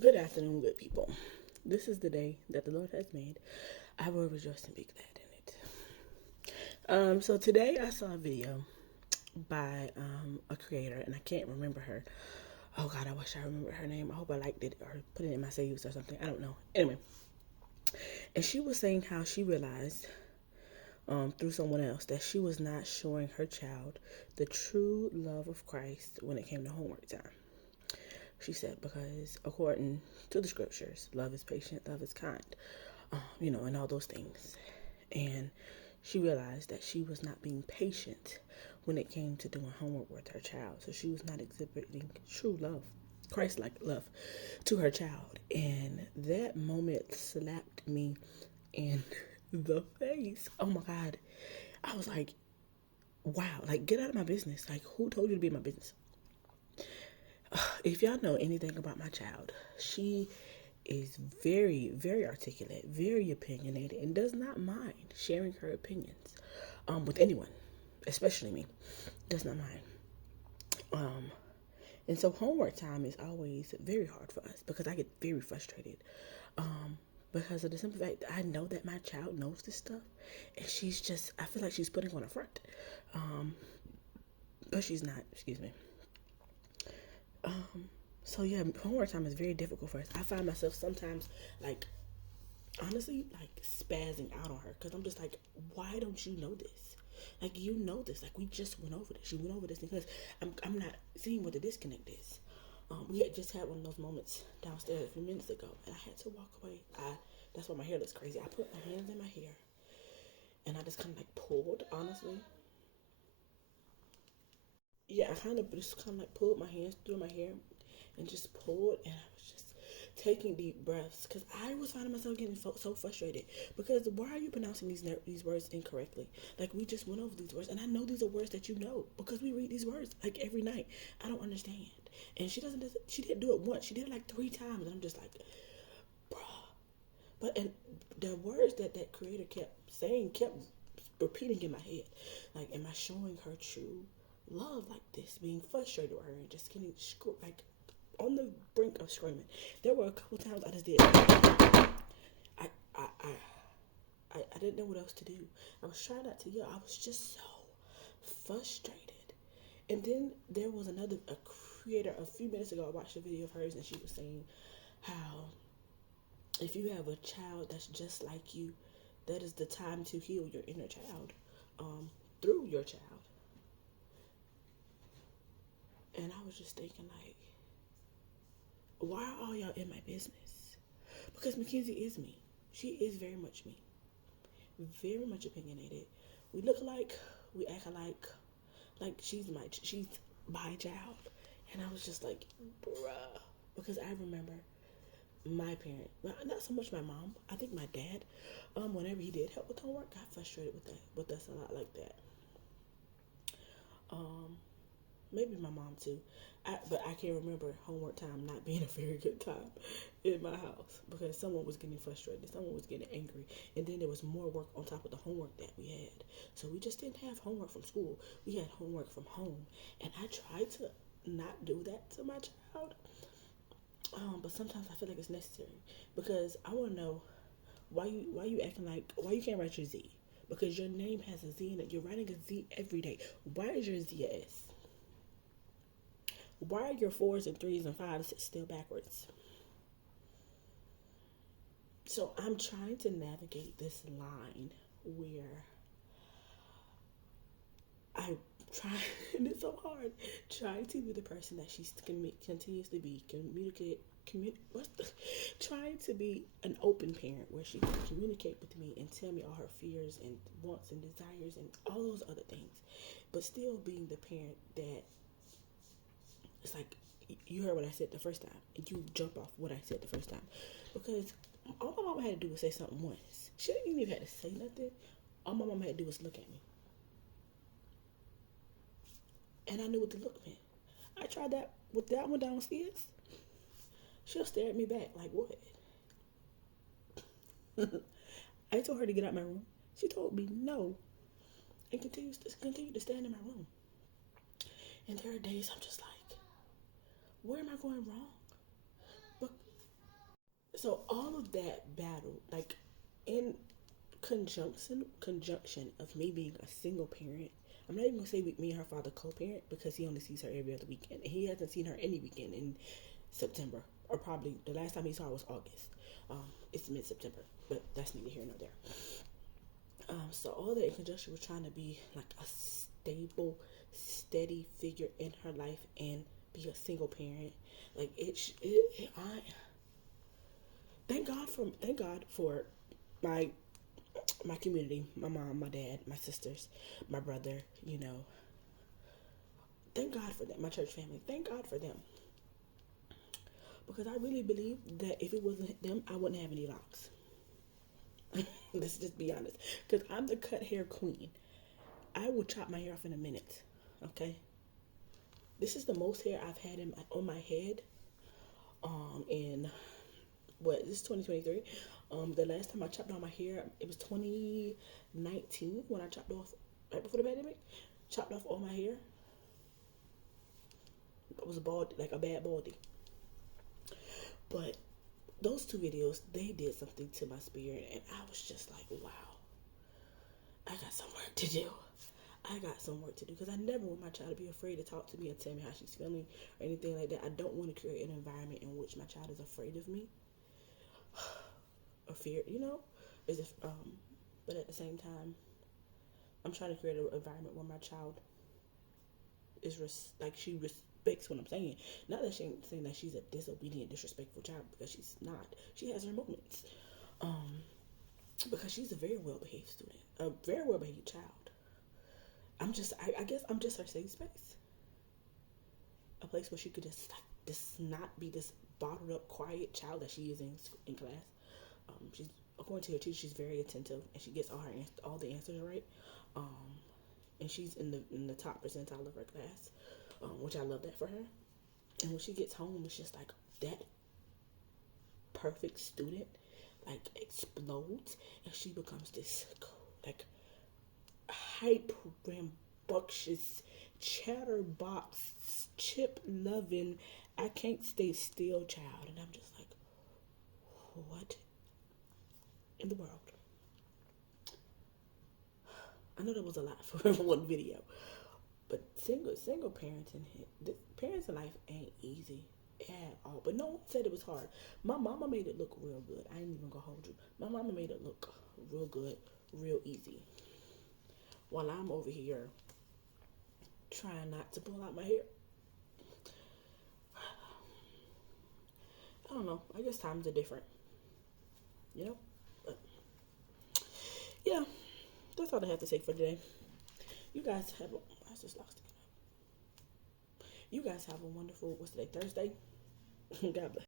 Good afternoon, good people. This is the day that the Lord has made. I will rejoice and be glad in it. So today I saw a video by a creator, and I can't remember her. Oh God, I wish I remembered her name. I hope I liked it or put it in my saves or something. I don't know. Anyway, and she was saying how she realized through someone else that she was not showing her child the true love of Christ when it came to homework time. She said, because according to the scriptures, love is patient, love is kind, and all those things. And she realized that she was not being patient when it came to doing homework with her child. So she was not exhibiting true love, Christ like love to her child. And that moment slapped me in the face. Oh my God. I was like, wow, like get out of my business. Like, who told you to be in my business? If y'all know anything about my child, she is very, very articulate, very opinionated, and does not mind sharing her opinions with anyone, especially me. Does not mind. Um, and so homework time is always very hard for us because I get very frustrated. Because of the simple fact that I know that my child knows this stuff, and she's just, I feel like she's putting on a front. Um, but she's not, excuse me. Um, so yeah, homework time is very difficult for us. I find myself sometimes like honestly like spazzing out on her because I'm just like, why don't you know this? Like you know this. Like we just went over this. You went over this because I'm not seeing what the disconnect is. We had just had one of those moments downstairs a few minutes ago, and I had to walk away. That's why my hair looks crazy. I put my hands in my hair, and I just kind of like pulled. Honestly, yeah, I kind of just kind of like pulled my hands through my hair and just pulled, and I was just taking deep breaths because I was finding myself getting so frustrated because why are you pronouncing these words incorrectly? Like we just went over these words, and I know these are words that you know because we read these words like every night. I don't understand, and she doesn't. She didn't do it once. She did it like 3 times, and I'm just like, bruh. But and the words that that creator kept saying kept repeating in my head, like, am I showing her true love like this? Being frustrated with her and just getting like on the brink of screaming. There were a couple times I just did. I I I I didn't know what else to do. I was trying not to yell. I was just so frustrated. And then there was another a creator a few minutes ago. I watched a video of hers and she was saying how if you have a child that's just like you, that is the time to heal your inner child um, through your child. And I was just thinking like, why are all y'all in my business? Because Mackenzie is me. She is very much me. Very much opinionated. We look alike, we act alike. Like she's my child, and I was just like, bruh, because I remember my parent, not so much my mom. I think my dad, whenever he did help with homework, got frustrated with us a lot like that. Um, Maybe my mom too. But I can remember homework time not being a very good time in my house because someone was getting frustrated, someone was getting angry, and then there was more work on top of the homework that we had. So we just didn't have homework from school. We had homework from home, and I tried to not do that to my child. But sometimes I feel like it's necessary because I want to know why you acting like why you can't write your Z because your name has a Z in it. You're writing a Z every day. Why is your Z a S? Why are your fours and threes and fives still backwards? So I'm trying to navigate this line where I try, and it's so hard, trying to be the person that she continues to be, what's trying to be an open parent where she can communicate with me and tell me all her fears and wants and desires and all those other things, but still being the parent that it's like you heard what I said the first time, and you jump off what I said the first time, because all my mama had to do was say something once. She didn't even have to say nothing. All my mama had to do was look at me, and I knew what the look meant. I tried that with that one downstairs. She'll stare at me back like what? I told her to get out my room. She told me no, and continue to stand in my room. And there are days I'm just like, where am I going wrong? But So all of that battle, like in conjunction of me being a single parent. I'm not even gonna say me and her father co-parent because he only sees her every other weekend. He hasn't seen her any weekend in September, or probably the last time he saw her was August. It's mid-September, but that's neither here nor there. So all that in conjunction with trying to be like a stable, steady figure in her life and be a single parent, like I thank God for my my community, my mom, my dad, my sisters, my brother, thank God for them, my church family. Thank God for them. Because I really believe that if it wasn't them, I wouldn't have any locks. Let's just be honest. Because I'm the cut hair queen. I will chop my hair off in a minute. Okay? This is the most hair I've had on my head. In what? This is 2023. The last time I chopped off my hair, it was 2019 when I chopped off right before the pandemic. Chopped off all my hair. I was bald, like a bad baldy. But those two videos, they did something to my spirit, and I was just like, wow, I got some work to do. I got some work to do because I never want my child to be afraid to talk to me and tell me how she's feeling or anything like that. I don't want to create an environment in which my child is afraid of me or fear, as if, but at the same time, I'm trying to create an environment where my child is like she respects what I'm saying. Not that she ain't saying that she's a disobedient, disrespectful child because she's not. She has her moments. Because she's a very well behaved student, a very well behaved child. I guess I'm just her safe space. A place where she could just like just not be this bottled up, quiet child that she is in class. She's according to her teacher, she's very attentive and she gets all the answers right. Um, and she's in the top percentile of her class, which I love that for her. And when she gets home, it's just like that perfect student like explodes and she becomes this like hype rambunctious chatterbox chip loving I can't stay still child, and I'm just like, what in the world? I know that was a lot for one video, but single parenting, parents in life ain't easy at all. But no one said it was hard. My mama made it look real good. I ain't even gonna hold you. My mama made it look real good, real easy. While I'm over here trying not to pull out my hair. I don't know. I guess times are different, you know. But yeah, that's all I have to say for today. You guys have I just lost it. You guys have a wonderful what's today? Thursday. God bless.